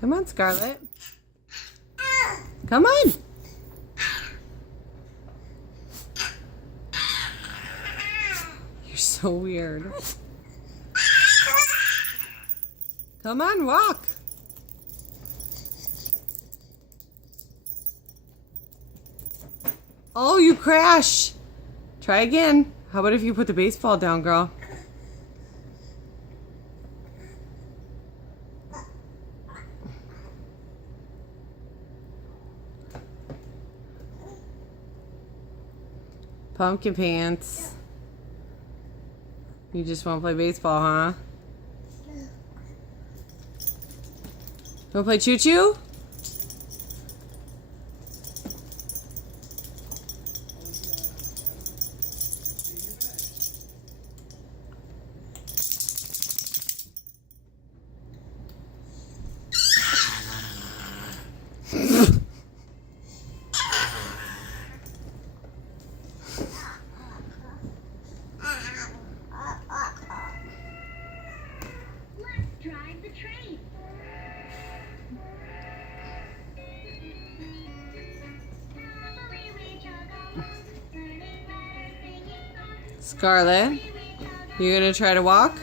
Come on, Scarlett. Come on. You're so weird. Come on, walk. Oh, you crash. Try again. How about if you put the baseball down, girl? Pumpkin pants. You just want to play baseball, huh? Want to play choo-choo? Drive the train. Scarlett, you gonna try to walk?